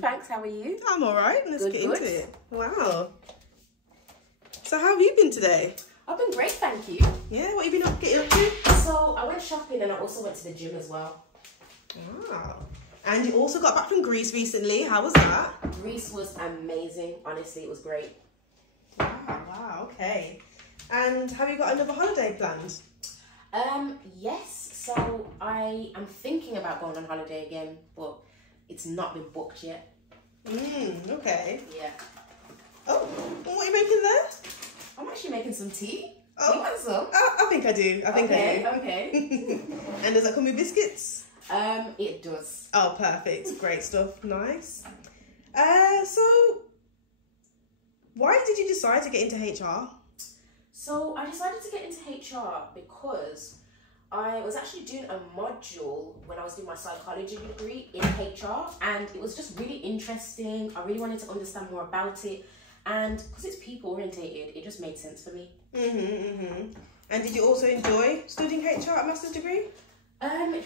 Good, thanks. How are you? I'm all right. Let's get into it. Wow. So how have you been today? I've been great, thank you. Yeah, what have you been getting up to? So I went shopping and I also went to the gym as well. Wow. And you also got back from Greece recently. How was that? Greece was amazing. Honestly, it was great. Wow, okay. And have you got another holiday planned? Yes. So I am thinking about going on holiday again, but it's not been booked yet. Okay. Yeah. Oh, what are you making there? I'm actually making some tea. Oh, Do you want some? I think I do. I think I do. Okay. And does that come with biscuits? It does. Oh, perfect. Great stuff. Nice. So why did you decide to get into HR? So I decided to get into HR because I was actually doing a module when I was doing my psychology degree in HR, and it was just really interesting. I really wanted to understand more about it, and because it's people orientated, it just made sense for me. And did you also enjoy studying HR at master's degree?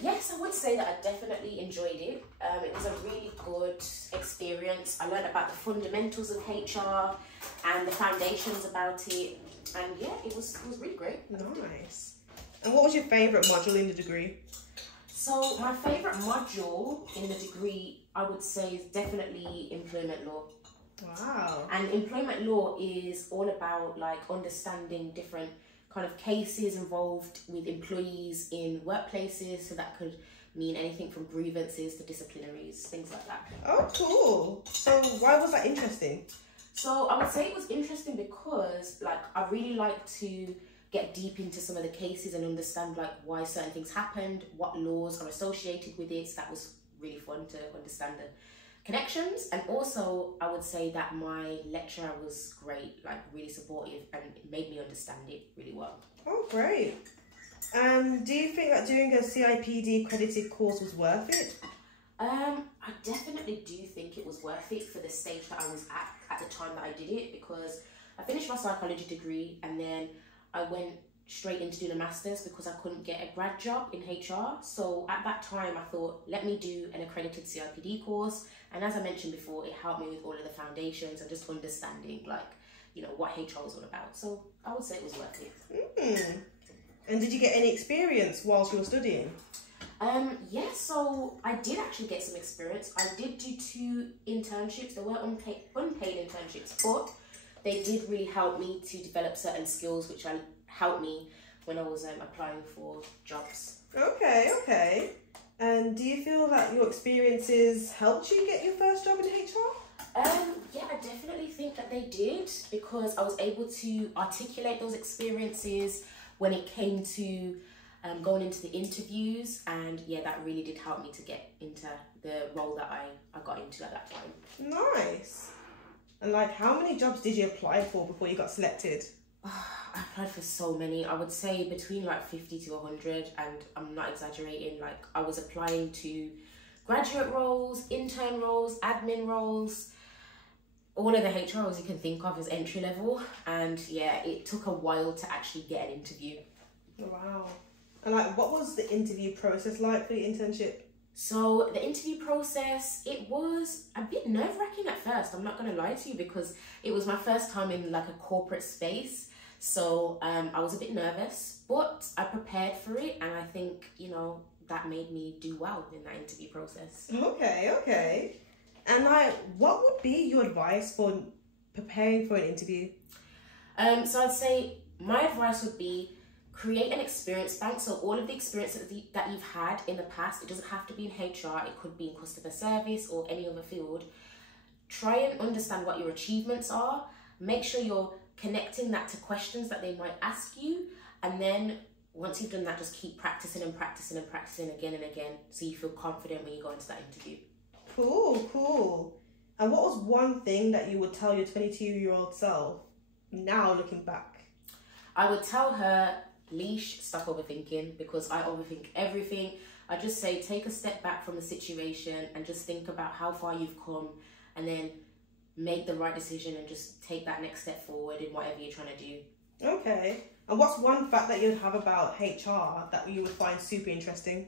Yes, I would say that I definitely enjoyed it. It was a really good experience. I learned about the fundamentals of HR and the foundations about it, and yeah, it was really great. Nice. And what was your favourite module in the degree? So my favourite module in the degree, I would say, is definitely employment law. Wow. And employment law is all about like understanding different kind of cases involved with employees in workplaces. So that could mean anything from grievances to disciplinaries, things like that. Oh, cool. So why was that interesting? So I would say it was interesting because like I really like to get deep into some of the cases and understand like why certain things happened, what laws are associated with it. So that was really fun to understand the connections. And also I would say that my lecturer was great, like really supportive, and it made me understand it really well. Oh, great. Do you think that doing a CIPD accredited course was worth it? I definitely do think it was worth it for the stage that I was at the time that I did it, because I finished my psychology degree and then I went straight into doing a master's because I couldn't get a grad job in HR. So at that time I thought, let me do an accredited CIPD course. And as I mentioned before, it helped me with all of the foundations and just understanding like, you know, what HR was all about. So I would say it was worth it. And did you get any experience whilst you were studying? Yeah, so I did actually get some experience. I did do 2 internships. They were unpaid internships, but they did really help me to develop certain skills which helped me when I was applying for jobs. Okay. And do you feel that your experiences helped you get your first job in HR? Yeah, I definitely think that they did, because I was able to articulate those experiences when it came to going into the interviews, and yeah, that really did help me to get into the role that I got into at that time. Nice. And like, how many jobs did you apply for before you got selected? I applied for so many. I would say between like 50 to 100, and I'm not exaggerating. Like, I was applying to graduate roles, intern roles, admin roles, all of the HR roles you can think of as entry level. And yeah, it took a while to actually get an interview. Wow. And like, what was the interview process like for your internship? So the interview process, it was a bit nerve-wracking at first, I'm not going to lie to you, because it was my first time in like a corporate space. So I was a bit nervous, but I prepared for it, and I think, you know, that made me do well in that interview process. Okay. And like, what would be your advice for preparing for an interview? So I'd say my advice would be, create an experience bank. So all of the experience that you've had in the past, it doesn't have to be in HR, it could be in customer service or any other field. Try and understand what your achievements are. Make sure you're connecting that to questions that they might ask you. And then once you've done that, just keep practicing and practicing and practicing again and again, so you feel confident when you go into that interview. Cool. And what was one thing that you would tell your 22-year-old self now looking back? I would tell her, Lish, stop overthinking, because I overthink everything. I just say, take a step back from the situation and just think about how far you've come, and then make the right decision and just take that next step forward in whatever you're trying to do. Okay. And what's one fact that you'd have about HR that you would find super interesting?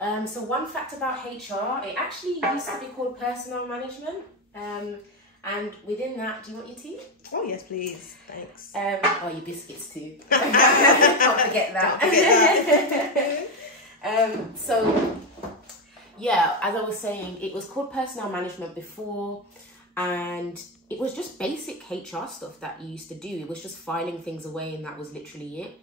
So one fact about HR, it actually used to be called personnel management. And within that, do you want your tea? Oh, yes, please. Thanks. Oh, your biscuits too. Can't forget that. So, yeah, as I was saying, it was called personnel management before, and it was just basic HR stuff that you used to do. It was just filing things away, and that was literally it.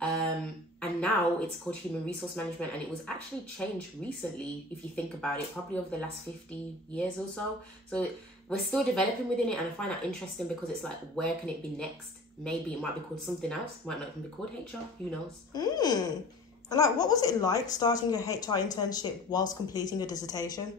And now it's called Human Resource Management, and it was actually changed recently, if you think about it, probably over the last 50 years or so. So we're still developing within it, and I find that interesting because it's like, where can it be next? Maybe it might be called something else. It might not even be called HR. Who knows? And like, what was it like starting your HR internship whilst completing your dissertation?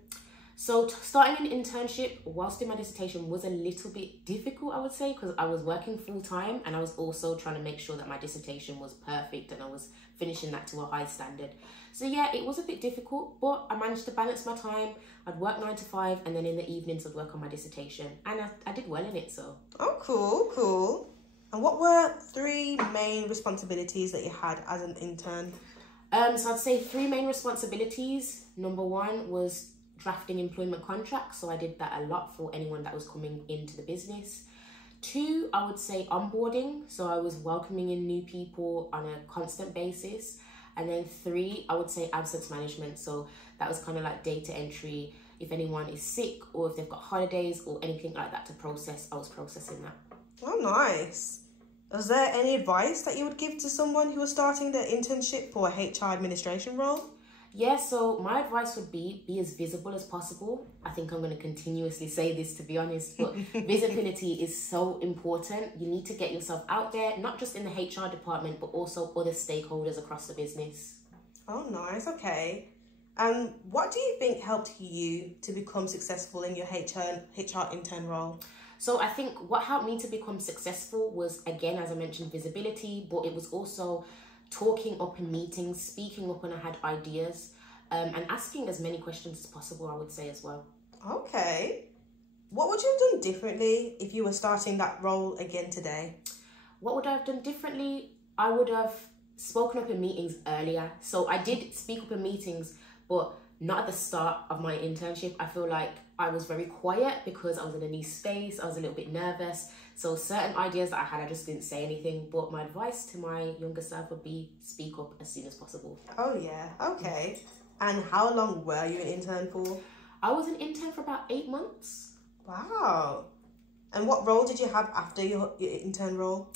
So starting an internship whilst doing my dissertation was a little bit difficult, I would say, because I was working full time and I was also trying to make sure that my dissertation was perfect and I was finishing that to a high standard. So yeah, it was a bit difficult, but I managed to balance my time. I'd work 9 to 5 and then in the evenings I'd work on my dissertation, and I did well in it, so. Oh, cool. And what were 3 main responsibilities that you had as an intern? So I'd say 3 main responsibilities. Number 1 was drafting employment contracts, so I did that a lot for anyone that was coming into the business. 2, I would say onboarding, so I was welcoming in new people on a constant basis. And then 3, I would say absence management, so that was kind of like data entry. If anyone is sick or if they've got holidays or anything like that to process, I was processing that. Oh, nice. Is there any advice that you would give to someone who was starting their internship for a HR administration role? Yeah, so my advice would be as visible as possible. I think I'm going to continuously say this, to be honest, but visibility is so important. You need to get yourself out there, not just in the HR department, but also other stakeholders across the business. Oh, nice. Okay. And what do you think helped you to become successful in your HR intern role? So I think what helped me to become successful was, again, as I mentioned, visibility, but it was also talking up in meetings, speaking up when I had ideas, and asking as many questions as possible, I would say, as well. Okay. What would you have done differently if you were starting that role again today? What would I have done differently? I would have spoken up in meetings earlier. So I did speak up in meetings, but not at the start of my internship. I feel like I was very quiet because I was in a new space. I was a little bit nervous. So certain ideas that I had, I just didn't say anything. But my advice to my younger self would be speak up as soon as possible. Oh, yeah. Okay. And how long were you an intern for? I was an intern for about 8 months. Wow. And what role did you have after your intern role?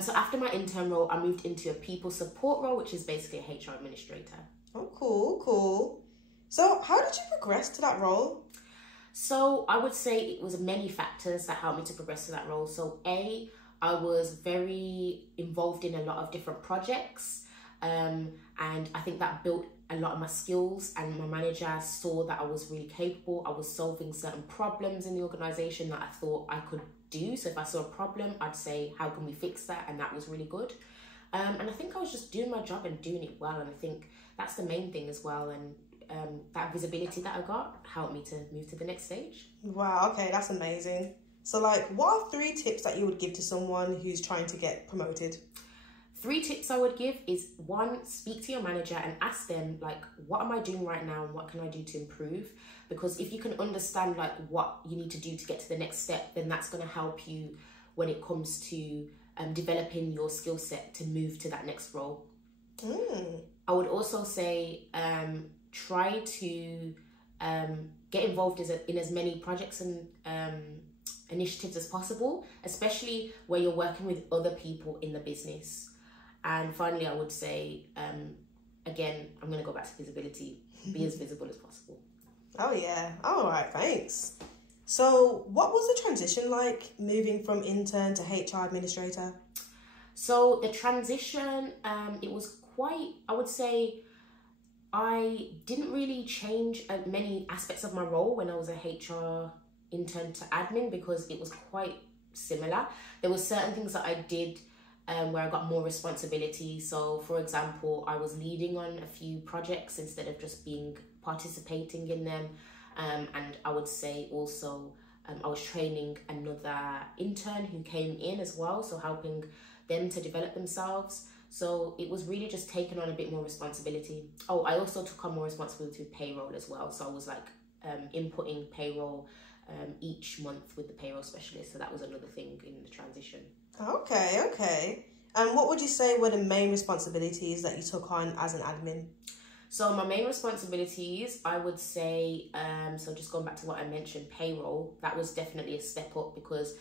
So after my intern role, I moved into a people support role, which is basically a HR administrator. Oh, cool. So how did you progress to that role? So I would say it was many factors that helped me to progress to that role. So I was very involved in a lot of different projects, and I think that built a lot of my skills, and my manager saw that I was really capable. I was solving certain problems in the organisation that I thought I could do. So if I saw a problem, I'd say, how can we fix that? And that was really good. And I think I was just doing my job and doing it well. And I think that's the main thing as well. And that visibility that I got helped me to move to the next stage. Wow, okay, that's amazing. So like, what are 3 tips that you would give to someone who's trying to get promoted? 3 tips I would give is 1, speak to your manager and ask them, like, what am I doing right now and what can I do to improve? Because if you can understand like what you need to do to get to the next step, then that's going to help you when it comes to developing your skill set to move to that next role. I would also say try to get involved in as many projects and initiatives as possible, especially where you're working with other people in the business. And finally, I would say, again, I'm going to go back to visibility. Be as visible as possible. Oh, yeah. All right, thanks. So what was the transition like moving from intern to HR administrator? So the transition, it was quite, I would say, I didn't really change many aspects of my role when I was a HR intern to admin, because it was quite similar. There were certain things that I did where I got more responsibility. So for example, I was leading on a few projects instead of just participating in them. And I would say also I was training another intern who came in as well, so helping them to develop themselves. So it was really just taking on a bit more responsibility. Oh, I also took on more responsibility with payroll as well. So I was like inputting payroll each month with the payroll specialist. So that was another thing in the transition. Okay. And what would you say were the main responsibilities that you took on as an admin? So my main responsibilities, I would say, so just going back to what I mentioned, payroll, that was definitely a step up because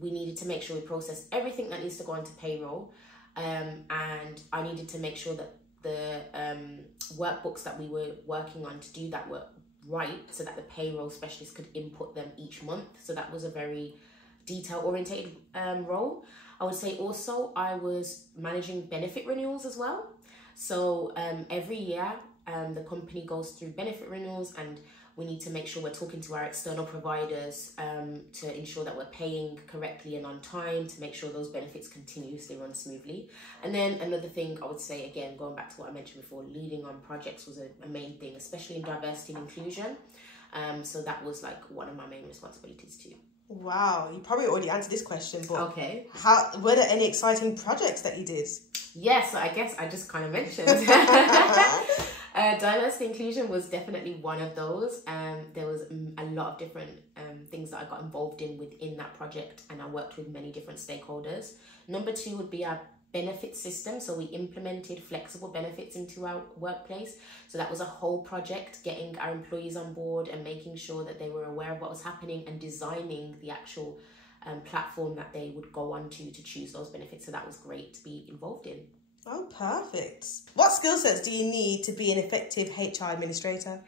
we needed to make sure we process everything that needs to go onto payroll. And I needed to make sure that the workbooks that we were working on to do that were right so that the payroll specialist could input them each month. So that was a very detail-orientated role. I would say also I was managing benefit renewals as well. So every year the company goes through benefit renewals and we need to make sure we're talking to our external providers to ensure that we're paying correctly and on time to make sure those benefits continuously run smoothly. And then another thing I would say, again, going back to what I mentioned before, leading on projects was a main thing, especially in diversity and inclusion. So that was like one of my main responsibilities too. Wow, you probably already answered this question, but okay. Were there any exciting projects that you did? Yes, I guess I just kind of mentioned. Diversity inclusion was definitely one of those. There was a lot of different things that I got involved in within that project, and I worked with many different stakeholders. Number 2 would be our benefit system. So we implemented flexible benefits into our workplace. So that was a whole project, getting our employees on board and making sure that they were aware of what was happening and designing the actual platform that they would go on to choose those benefits. So that was great to be involved in. Oh, perfect. What skill sets do you need to be an effective HR administrator?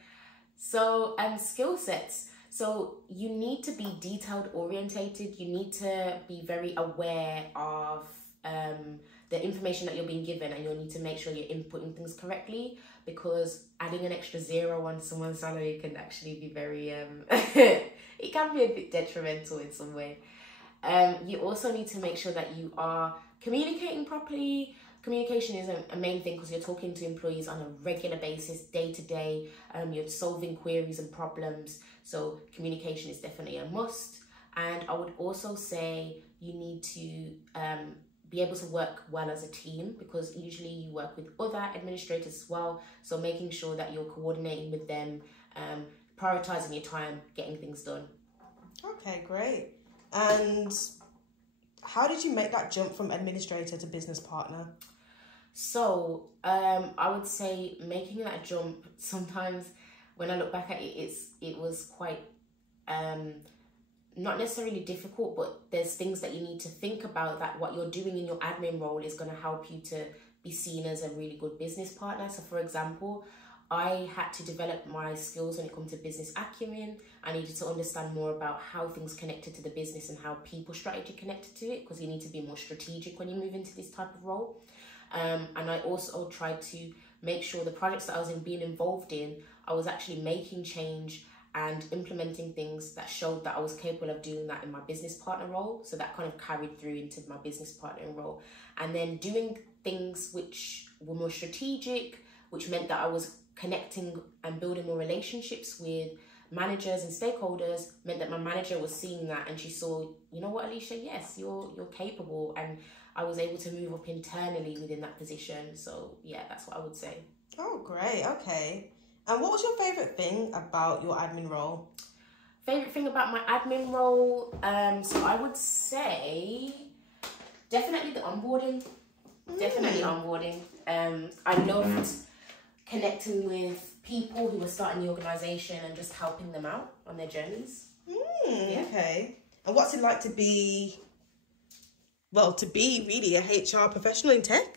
So, skill sets. So you need to be detailed orientated. You need to be very aware of the information that you're being given, and you'll need to make sure you're inputting things correctly, because adding an extra 0 on someone's salary can actually be very, it can be a bit detrimental in some way. You also need to make sure that you are communicating properly. Communication is a main thing because you're talking to employees on a regular basis, day to day. You're solving queries and problems. So communication is definitely a must. And I would also say you need to be able to work well as a team, because usually you work with other administrators as well. So making sure that you're coordinating with them, prioritizing your time, getting things done. Okay, great. And how did you make that jump from administrator to business partner? So I would say making that jump, sometimes when I look back at it, it was quite not necessarily difficult, but there's things that you need to think about, that what you're doing in your admin role is going to help you to be seen as a really good business partner. So for example, I had to develop my skills when it comes to business acumen. I needed to understand more about how things connected to the business and how people strategy connected to it, because you need to be more strategic when you move into this type of role. And I also tried to make sure the projects that I was being involved in, I was actually making change and implementing things that showed that I was capable of doing that in my business partner role. So that kind of carried through into my business partnering role. And then doing things which were more strategic, which meant that I was connecting and building more relationships with managers and stakeholders, meant that my manager was seeing that, and she saw, you know what, Alisha, yes, you're capable. And I was able to move up internally within that position. So yeah, that's what I would say. Oh, great. Okay. And what was your favourite thing about your admin role? Favourite thing about my admin role? So I would say definitely the onboarding. Definitely onboarding. I loved connecting with people who were starting the organisation and just helping them out on their journeys. Yeah. Okay. And what's it like to be really a HR professional in tech?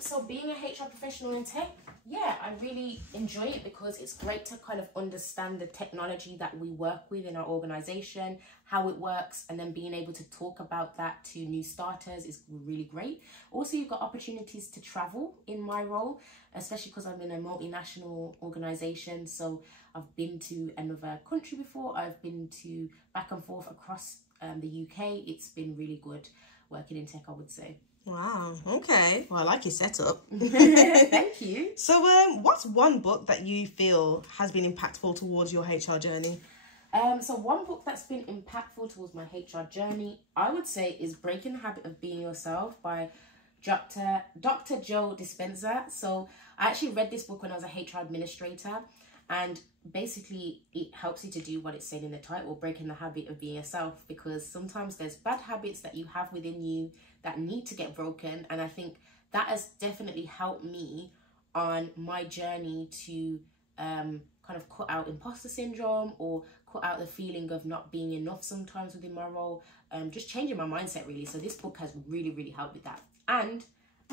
So being a HR professional in tech, yeah, I really enjoy it because it's great to kind of understand the technology that we work with in our organisation, how it works, and then being able to talk about that to new starters is really great. Also, you've got opportunities to travel in my role, especially because I'm in a multinational organisation. So I've been to another country before. I've been to back and forth across the UK. It's been really good working in tech, I would say. Wow, okay. Well, I like your setup. Thank you. So what's one book that you feel has been impactful towards your HR journey? So one book that's been impactful towards my HR journey, I would say, is Breaking the Habit of Being Yourself by Dr. Joe Dispenza. So I actually read this book when I was a HR administrator, and basically it helps you to do what it's saying in the title, breaking the habit of being yourself, because sometimes there's bad habits that you have within you that need to get broken. And I think that has definitely helped me on my journey to kind of cut out imposter syndrome, or cut out the feeling of not being enough sometimes within my role, just changing my mindset really. So this book has really helped with that. And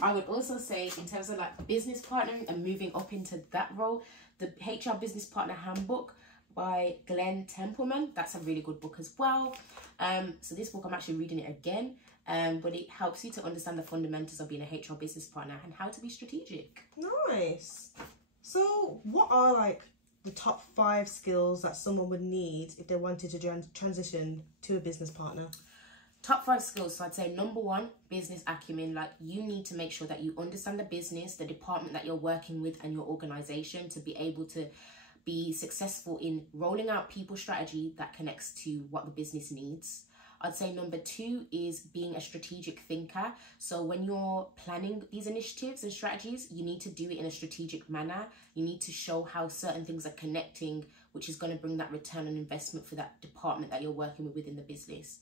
I would also say, in terms of like business partnering and moving up into that role, the HR Business Partner Handbook by Glenn Templeman, that's a really good book as well. So this book, I'm actually reading it again, but it helps you to understand the fundamentals of being a HR business partner and how to be strategic. Nice. So what are like the top 5 skills that someone would need if they wanted to transition to a business partner? Top 5 skills. So I'd say number 1, business acumen. Like, you need to make sure that you understand the business, the department that you're working with, and your organization to be able to be successful in rolling out people strategy that connects to what the business needs. I'd say number 2 is being a strategic thinker. So when you're planning these initiatives and strategies, you need to do it in a strategic manner. You need to show how certain things are connecting, which is going to bring that return on investment for that department that you're working with within the business.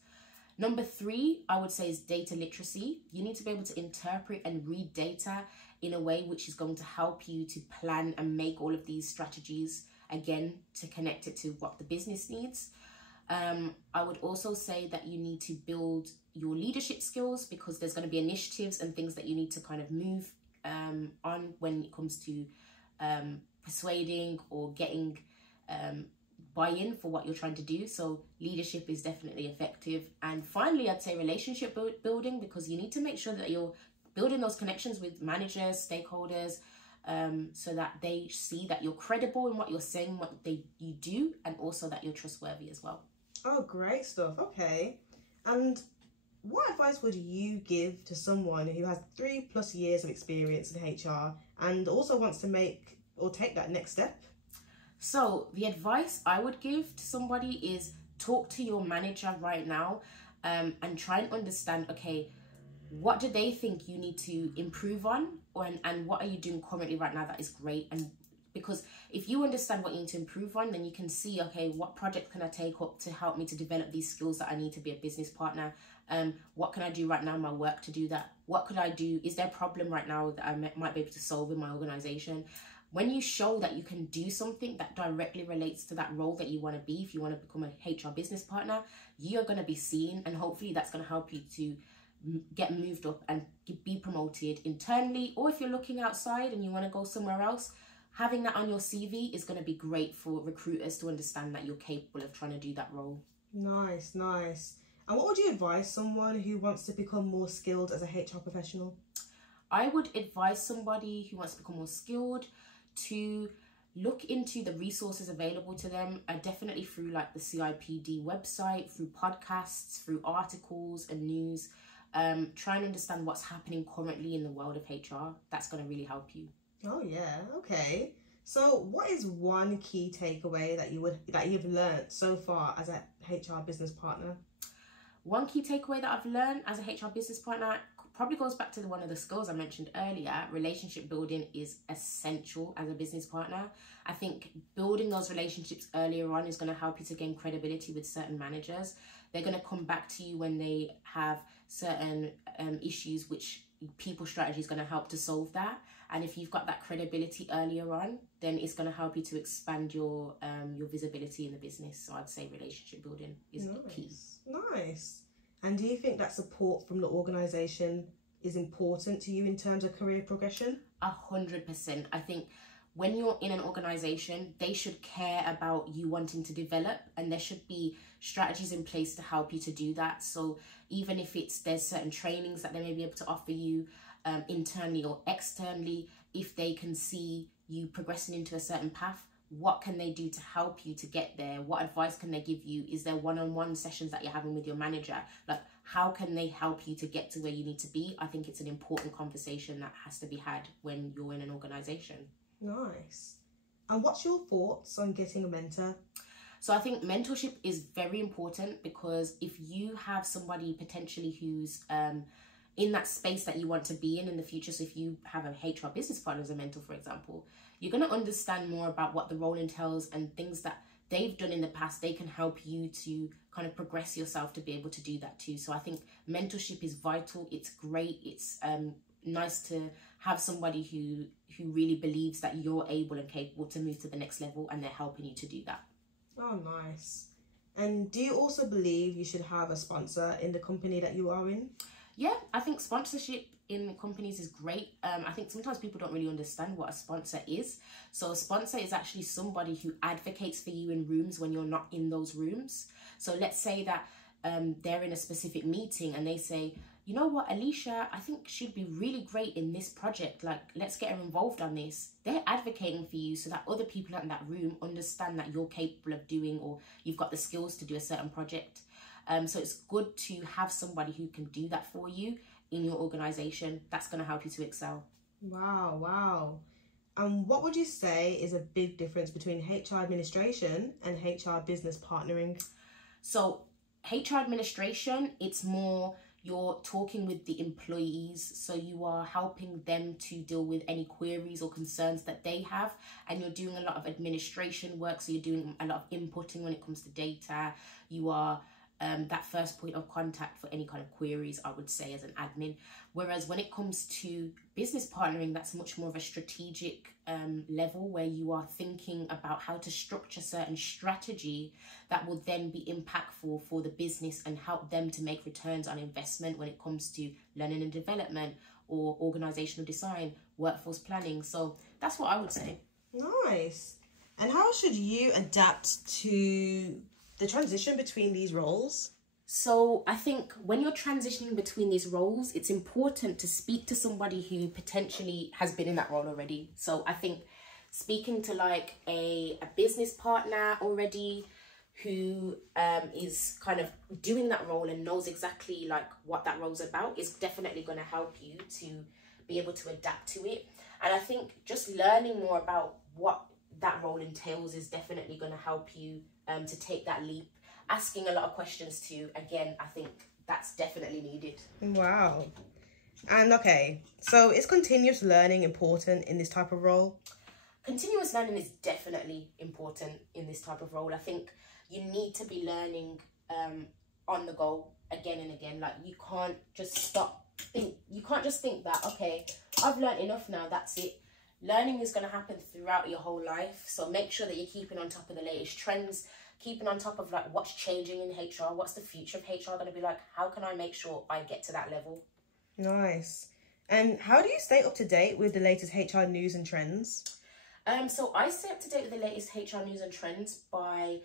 Number 3, I would say, is data literacy. You need to be able to interpret and read data in a way which is going to help you to plan and make all of these strategies, again, to connect it to what the business needs. I would also say that you need to build your leadership skills, because there's going to be initiatives and things that you need to kind of move on when it comes to persuading or getting buy-in for what you're trying to do. So leadership is definitely effective. And finally, I'd say relationship building, because you need to make sure that you're building those connections with managers, stakeholders, so that they see that you're credible in what you're saying, what you do, and also that you're trustworthy as well. Oh, great stuff. Okay. And what advice would you give to someone who has 3+ years of experience in HR and also wants to make or take that next step? So the advice I would give to somebody is talk to your manager right now, and try and understand, okay, what do they think you need to improve on, and what are you doing currently right now that is great? And because if you understand what you need to improve on, then you can see, okay, what project can I take up to help me to develop these skills that I need to be a business partner? What can I do right now in my work to do that? What could I do? Is there a problem right now that I might be able to solve in my organization? When you show that you can do something that directly relates to that role that you want to be, if you want to become a HR business partner, you're going to be seen, and hopefully that's going to help you to get moved up and be promoted internally. Or if you're looking outside and you want to go somewhere else, having that on your CV is going to be great for recruiters to understand that you're capable of trying to do that role. Nice. And what would you advise someone who wants to become more skilled as a HR professional? I would advise somebody who wants to become more skilled to look into the resources available to them, definitely through like the CIPD website, through podcasts, through articles and news. Try and understand what's happening currently in the world of HR. That's going to really help you. Oh yeah, okay. So what is one key takeaway that you've learned so far as a HR business partner? One key takeaway that I've learned as a HR business partner probably goes back to one of the skills I mentioned earlier. Relationship building is essential as a business partner. I think building those relationships earlier on is going to help you to gain credibility with certain managers. They're going to come back to you when they have certain issues, which people strategy is going to help to solve that. And if you've got that credibility earlier on, then it's going to help you to expand your visibility in the business. So I'd say relationship building is key. Nice. And do you think that support from the organisation is important to you in terms of career progression? 100%. I think when you're in an organisation, they should care about you wanting to develop, and there should be strategies in place to help you to do that. So even if there's certain trainings that they may be able to offer you internally or externally, if they can see you progressing into a certain path, what can they do to help you to get there? What advice can they give you? Is there one-on-one sessions that you're having with your manager? Like, how can they help you to get to where you need to be? I think it's an important conversation that has to be had when you're in an organisation. Nice. And what's your thoughts on getting a mentor? So I think mentorship is very important, because if you have somebody potentially who's in that space that you want to be in the future. So if you have a HR business partner as a mentor, for example, you're going to understand more about what the role entails and things that they've done in the past. They can help you to kind of progress yourself to be able to do that too. So I think mentorship is vital. It's great. It's nice to have somebody who really believes that you're able and capable to move to the next level, and they're helping you to do that. Oh, nice. And do you also believe you should have a sponsor in the company that you are in? Yeah, I think sponsorship in companies is great. I think sometimes people don't really understand what a sponsor is. So a sponsor is actually somebody who advocates for you in rooms when you're not in those rooms. So let's say that they're in a specific meeting and they say, you know what, Alisha, I think she'd be really great in this project. Like, let's get her involved on this. They're advocating for you so that other people in that room understand that you're capable of doing, or you've got the skills to do a certain project. So it's good to have somebody who can do that for you in your organization. That's going to help you to excel. Wow. And what would you say is a big difference between HR administration and HR business partnering? So HR administration, it's more you're talking with the employees, so you are helping them to deal with any queries or concerns that they have, and you're doing a lot of administration work, so you're doing a lot of inputting when it comes to data. You are that first point of contact for any kind of queries, I would say, as an admin. Whereas when it comes to business partnering, that's much more of a strategic level, where you are thinking about how to structure certain strategy that will then be impactful for the business and help them to make returns on investment when it comes to learning and development or organizational design, workforce planning. So that's what I would say. Nice. And how should you adapt to the transition between these roles? So I think when you're transitioning between these roles, it's important to speak to somebody who potentially has been in that role already. So I think speaking to like a business partner already who is kind of doing that role and knows exactly like what that role's about is definitely going to help you to be able to adapt to it. And I think just learning more about what that role entails is definitely going to help you to take that leap. Asking a lot of questions too, again, I think that's definitely needed. Wow. And okay, so is continuous learning important in this type of role? Continuous learning is definitely important in this type of role. I think you need to be learning on the go again and again. Like, you can't just you can't just think that, okay, I've learned enough now, that's it. Learning is going to happen throughout your whole life. So make sure that you're keeping on top of the latest trends, keeping on top of like what's changing in HR, what's the future of HR going to be like, how can I make sure I get to that level? Nice. And how do you stay up to date with the latest HR news and trends? So I stay up to date with the latest HR news and trends by,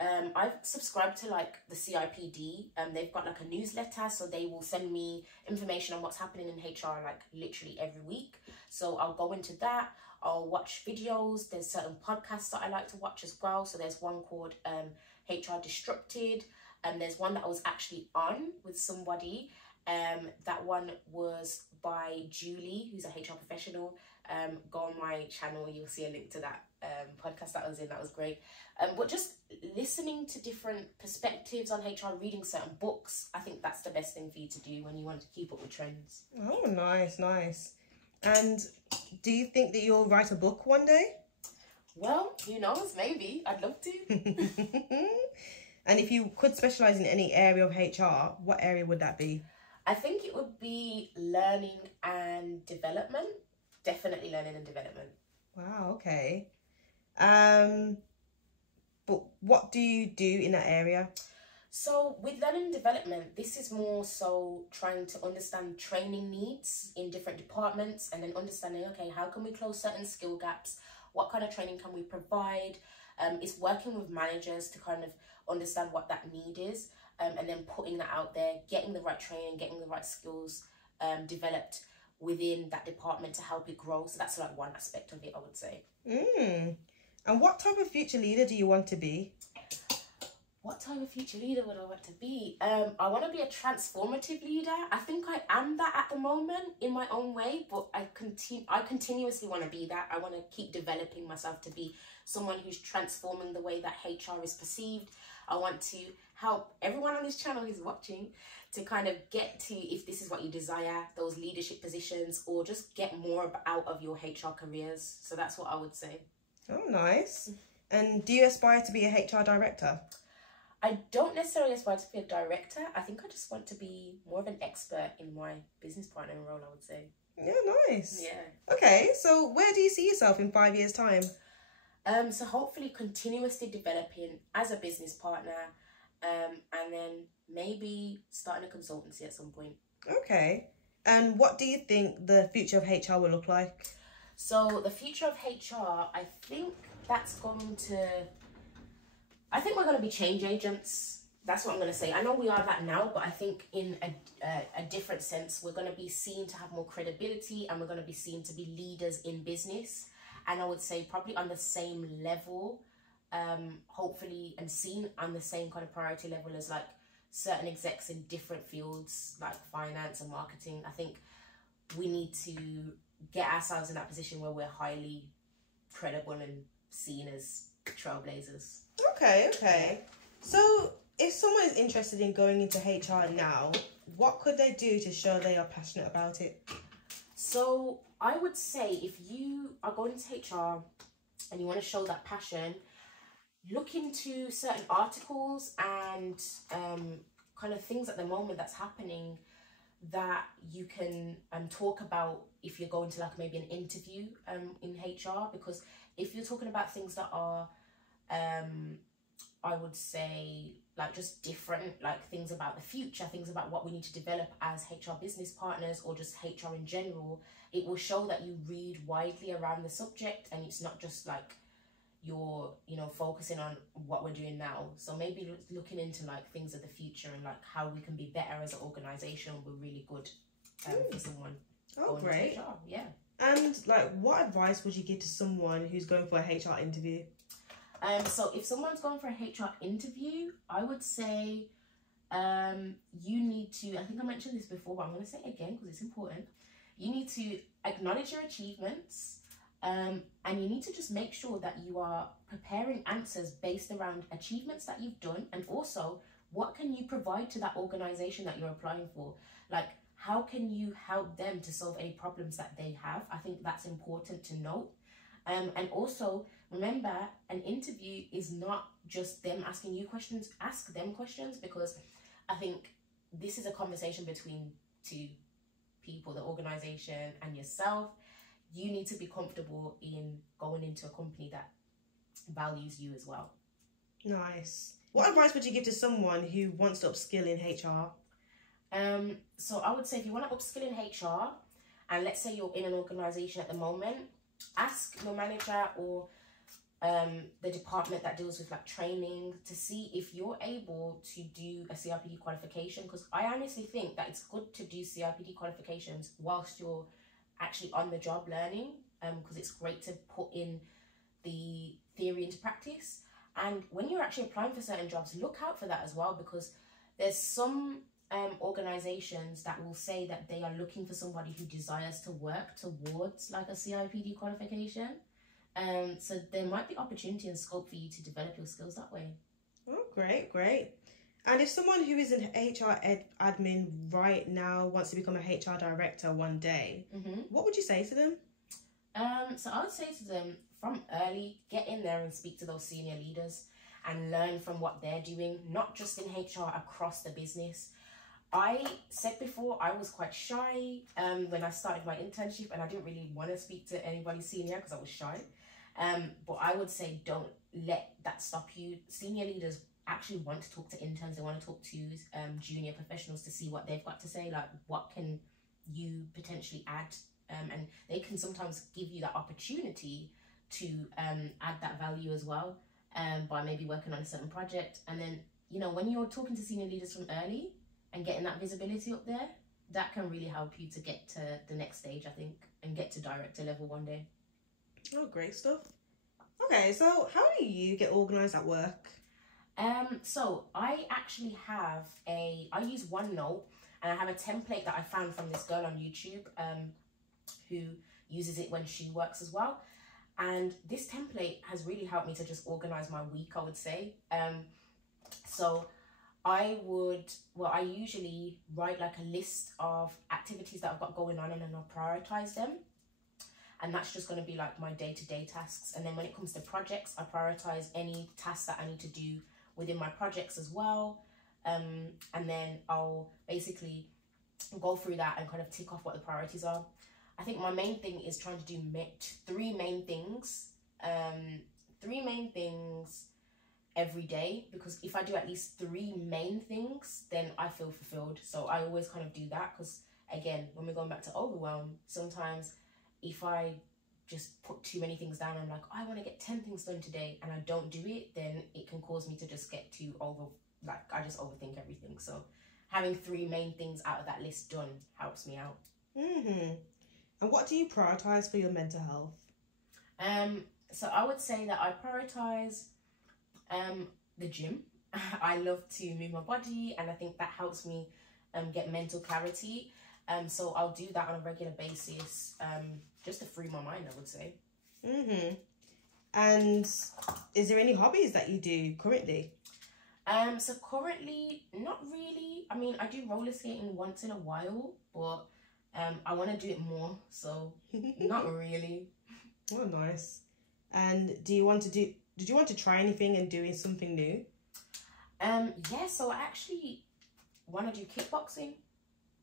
I've subscribed to like the CIPD. They've got like a newsletter, so they will send me information on what's happening in HR like literally every week. So I'll go into that. I'll watch videos. There's certain podcasts that I like to watch as well. So there's one called HR Disrupted, and there's one that I was actually on with somebody. That one was by Julie, who's a HR professional. Go on my channel, you'll see a link to that podcast that I was in. That was great. But just listening to different perspectives on HR, reading certain books, I think that's the best thing for you to do when you want to keep up with trends. Oh, nice. And do you think that you'll write a book one day? Well, who knows? Maybe. I'd love to. And if you could specialise in any area of HR, what area would that be? I think it would be learning and development. Definitely learning and development. Wow, okay. But what do you do in that area? So with learning and development, this is more so trying to understand training needs in different departments, and then understanding, okay, how can we close certain skill gaps? What kind of training can we provide? It's working with managers to kind of understand what that need is, and then putting that out there, getting the right training, getting the right skills developed within that department to help it grow. So that's like one aspect of it, I would say. And what type of future leader do you want to be? What type of future leader would I want to be? I want to be a transformative leader. I think I am that at the moment in my own way, but I continuously want to be that. I want to keep developing myself to be someone who's transforming the way that HR is perceived. I want to help everyone on this channel who's watching to kind of get to, if this is what you desire, those leadership positions, or just get more out of your HR careers. So that's what I would say. Oh, nice. And do you aspire to be a HR director? I don't necessarily aspire to be a director. I think I just want to be more of an expert in my business partnering role, I would say. Yeah, nice. Yeah. Okay, so where do you see yourself in 5 years' time? So hopefully continuously developing as a business partner, and then maybe starting a consultancy at some point. Okay. And what do you think the future of HR will look like? So the future of HR, I think we're going to be change agents. That's what I'm going to say. I know we are that now, but I think in a different sense, we're going to be seen to have more credibility, and we're going to be seen to be leaders in business. And I would say probably on the same level, hopefully, and seen on the same kind of priority level as like certain execs in different fields like finance and marketing. I think we need to get ourselves in that position where we're highly credible and seen as trailblazers. Okay. So if someone is interested in going into HR now, what could they do to show they are passionate about it? So I would say if you are going into HR and you want to show that passion, look into certain articles and kind of things at the moment that's happening that you can talk about if you're going to like maybe an interview in HR. Because if you're talking about things that are I would say like just different, like things about the future, things about what we need to develop as HR business partners or just HR in general, it will show that you read widely around the subject, and it's not just like you're, you know, focusing on what we're doing now. So maybe looking into like things of the future and like how we can be better as an organisation will be really good for someone. Oh, great. HR. Yeah. And like, what advice would you give to someone who's going for a HR interview? So if someone's going for a HR interview, I would say you need to, I think I mentioned this before, but I'm going to say it again because it's important. You need to acknowledge your achievements, and you need to just make sure that you are preparing answers based around achievements that you've done, and also what can you provide to that organisation that you're applying for. Like, how can you help them to solve any problems that they have? I think that's important to note. And also, remember, an interview is not just them asking you questions. Ask them questions, because I think this is a conversation between two people, the organisation and yourself. You need to be comfortable in going into a company that values you as well. Nice. What advice would you give to someone who wants to upskill in HR? So I would say if you want to upskill in HR, and let's say you're in an organisation at the moment, ask your manager or the department that deals with like training to see if you're able to do a CIPD qualification, because I honestly think that it's good to do CIPD qualifications whilst you're actually on the job learning, because it's great to put in the theory into practice. And when you're actually applying for certain jobs, look out for that as well, because there's some organizations that will say that they are looking for somebody who desires to work towards like a CIPD qualification. So there might be opportunity and scope for you to develop your skills that way. Oh, great. And if someone who is an HR admin right now wants to become a HR director one day, what would you say to them? So I would say to them, from early, get in there and speak to those senior leaders and learn from what they're doing, not just in HR, across the business. I said before, I was quite shy when I started my internship, and I didn't really want to speak to anybody senior because I was shy. But I would say don't let that stop you. Senior leaders actually want to talk to interns. They want to talk to junior professionals to see what they've got to say, like what can you potentially add. And they can sometimes give you that opportunity to add that value as well, by maybe working on a certain project. And then, you know, when you're talking to senior leaders from early and getting that visibility up there, that can really help you to get to the next stage, I think, and get to director level one day. Oh, great stuff. Okay, so how do you get organised at work? So I actually have I use OneNote, and I have a template that I found from this girl on YouTube who uses it when she works as well. And this template has really helped me to just organise my week, I would say. So I usually write like a list of activities that I've got going on, and then I'll prioritize them. And that's just going to be like my day-to-day tasks. And then when it comes to projects, I prioritize any tasks that I need to do within my projects as well. And then I'll basically go through that and kind of tick off what the priorities are. I think my main thing is trying to do three main things every day, because if I do at least 3 main things, then I feel fulfilled. So I always kind of do that, because again, when we're going back to overwhelm, sometimes if I just put too many things down, I'm like, oh, I want to get 10 things done today, and I don't do it, then it can cause me to just get I just overthink everything. So having 3 main things out of that list done helps me out. And what do you prioritize for your mental health? So I would say that I prioritize the gym. I love to move my body, and I think that helps me get mental clarity. So I'll do that on a regular basis, just to free my mind, I would say. And is there any hobbies that you do currently? So currently, not really. I mean, I do roller skating once in a while, but I want to do it more, so not really. Oh, nice. And did you want to try anything and doing something new? Yeah, so I actually want to do kickboxing.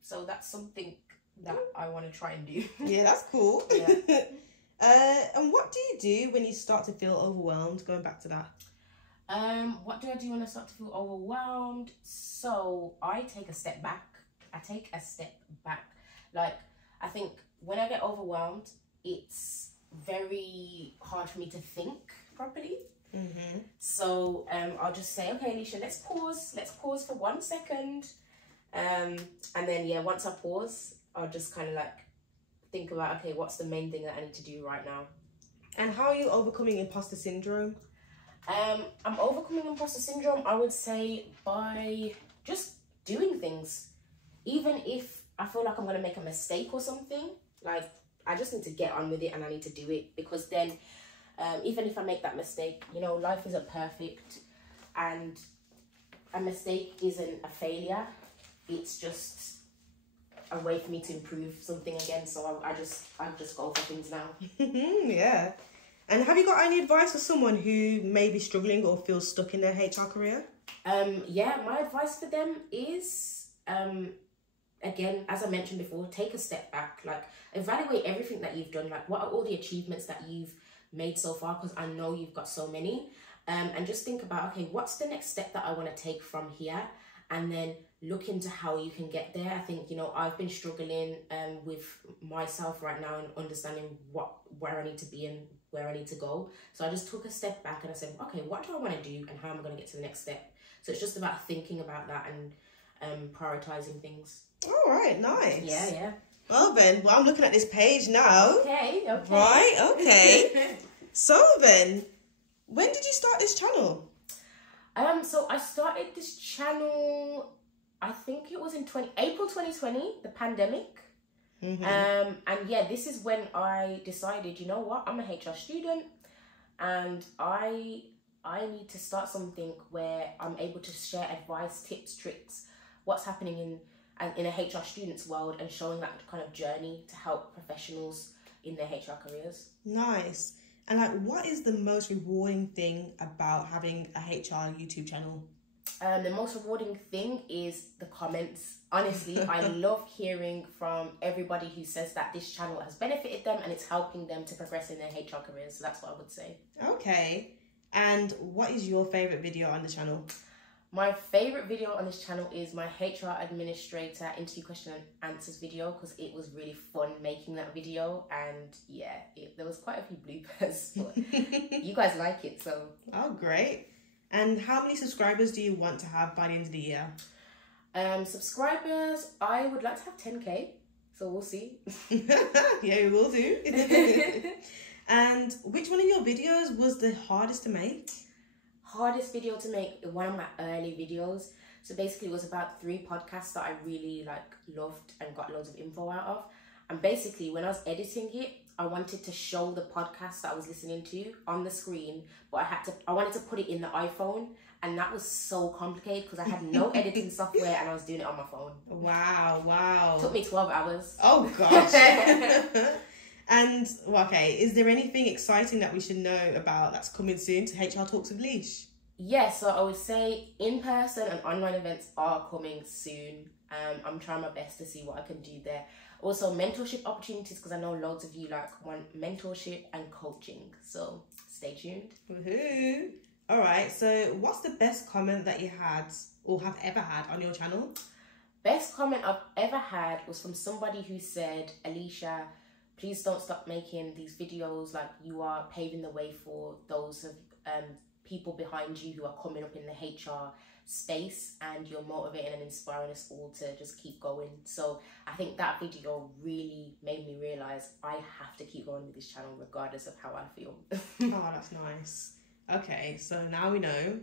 So that's something that I want to try and do. Yeah, that's cool. Yeah. And what do you do when you start to feel overwhelmed? Going back to that. What do I do when I start to feel overwhelmed? So I take a step back. Like, I think when I get overwhelmed, it's very hard for me to think properly. So I'll just say, okay, Alisha, let's pause for 1 second. And then, yeah, once I pause, I'll just kind of like think about, okay, what's the main thing that I need to do right now? And how are you overcoming imposter syndrome? I'm overcoming imposter syndrome, I would say, by just doing things. Even if I feel like I'm going to make a mistake or something, like, I just need to get on with it and I need to do it, because then even if I make that mistake, you know, life isn't perfect, and a mistake isn't a failure. It's just a way for me to improve something again. So I just go for things now. Yeah. And have you got any advice for someone who may be struggling or feels stuck in their HR career? Yeah, my advice for them is, again, as I mentioned before, take a step back. Like, evaluate everything that you've done. Like, what are all the achievements that you've made so far? Because I know you've got so many. And just think about, okay, what's the next step that I want to take from here? And then look into how you can get there. I think, you know, I've been struggling with myself right now and understanding where I need to be and where I need to go. So I just took a step back and I said, okay, what do I want to do and how am I going to get to the next step? So it's just about thinking about that and prioritizing things. All right, nice. Yeah. Well then, I'm looking at this page now. Okay. Right, okay. So then, when did you start this channel? So I started this channel, I think it was in April 2020, the pandemic. And yeah, this is when I decided, you know what, I'm a HR student and I need to start something where I'm able to share advice, tips, tricks, what's happening in a HR student's world, and showing that kind of journey to help professionals in their HR careers. Nice. And like, what is the most rewarding thing about having a HR YouTube channel? The most rewarding thing is the comments. Honestly, I love hearing from everybody who says that this channel has benefited them and it's helping them to progress in their HR careers. So that's what I would say. Okay. And what is your favourite video on the channel? My favourite video on this channel is my HR administrator interview question and answers video, because it was really fun making that video, and yeah, there was quite a few bloopers, but you guys like it, so. Oh, great. And how many subscribers do you want to have by the end of the year? Subscribers, I would like to have 10k, so we'll see. Yeah, we will do. And which one of your videos was the hardest to make? Hardest video to make, one of my early videos. So basically it was about 3 podcasts that I really loved and got loads of info out of. And basically when I was editing it, I wanted to show the podcast that I was listening to on the screen, but I wanted to put it in the iPhone And that was so complicated because I had no editing software and I was doing it on my phone. Wow. It took me 12 hours. Oh, gosh. And, okay, is there anything exciting that we should know about that's coming soon to HR Talks with Lish? Yeah, so I would say in-person and online events are coming soon. I'm trying my best to see what I can do there. Also, mentorship opportunities, because I know loads of you want mentorship and coaching. So stay tuned. Woohoo! All right, so what's the best comment that you had or have ever had on your channel? Best comment I've ever had was from somebody who said, Alisha, please don't stop making these videos. Like, you are paving the way for those of people behind you who are coming up in the HR space, and you're motivating and inspiring us all to just keep going. So I think that video really made me realise I have to keep going with this channel regardless of how I feel. Oh, that's nice. Okay, so now we know.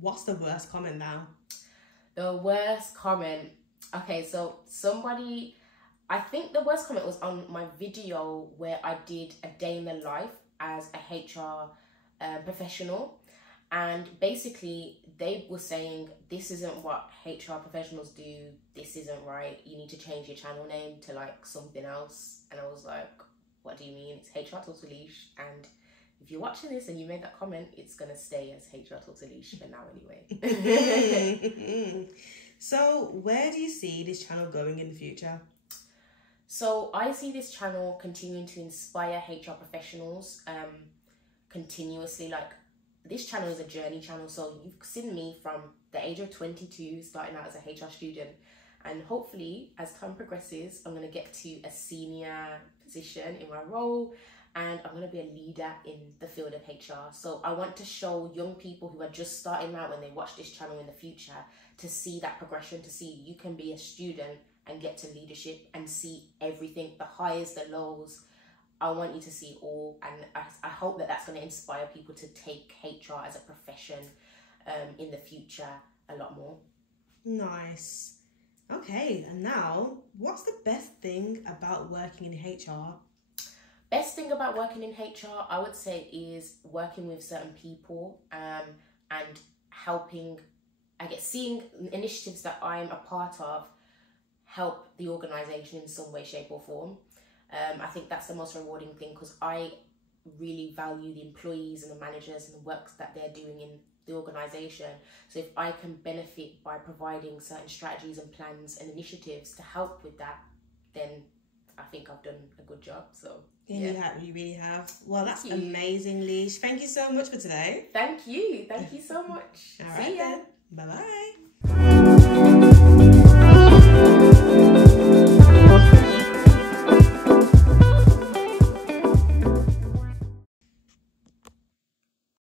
What's the worst comment now? The worst comment. Okay, so I think the worst comment was on my video where I did a day in the life as a HR professional. And basically, they were saying, this isn't what HR professionals do. This isn't right. You need to change your channel name to like something else. And I was like, what do you mean? It's HR Talks with Lish. And if you're watching this and you made that comment, it's going to stay as HR Talks with Lish for now anyway. So where do you see this channel going in the future? So I see this channel continuing to inspire HR professionals continuously. Like, this channel is a journey channel, so you've seen me from the age of 22 starting out as a HR student, and hopefully as time progresses I'm going to get to a senior position in my role, and I'm going to be a leader in the field of HR. So I want to show young people who are just starting out when they watch this channel in the future to see that progression, to see you can be a student and get to leadership and see everything, the highs, the lows. I want you to see all, and I hope that that's going to inspire people to take HR as a profession in the future a lot more. Nice. Okay, and now, what's the best thing about working in HR? Best thing about working in HR, I would say, is working with certain people and helping, seeing initiatives that I'm a part of help the organisation in some way, shape or form. I think that's the most rewarding thing, because I really value the employees and the managers and the work that they're doing in the organisation. So if I can benefit by providing certain strategies and plans and initiatives to help with that, then I think I've done a good job. So yeah, you really have. Well, that's amazing, Lish. Thank you so much for today. Thank you so much. All See right, ya. then. Bye-bye.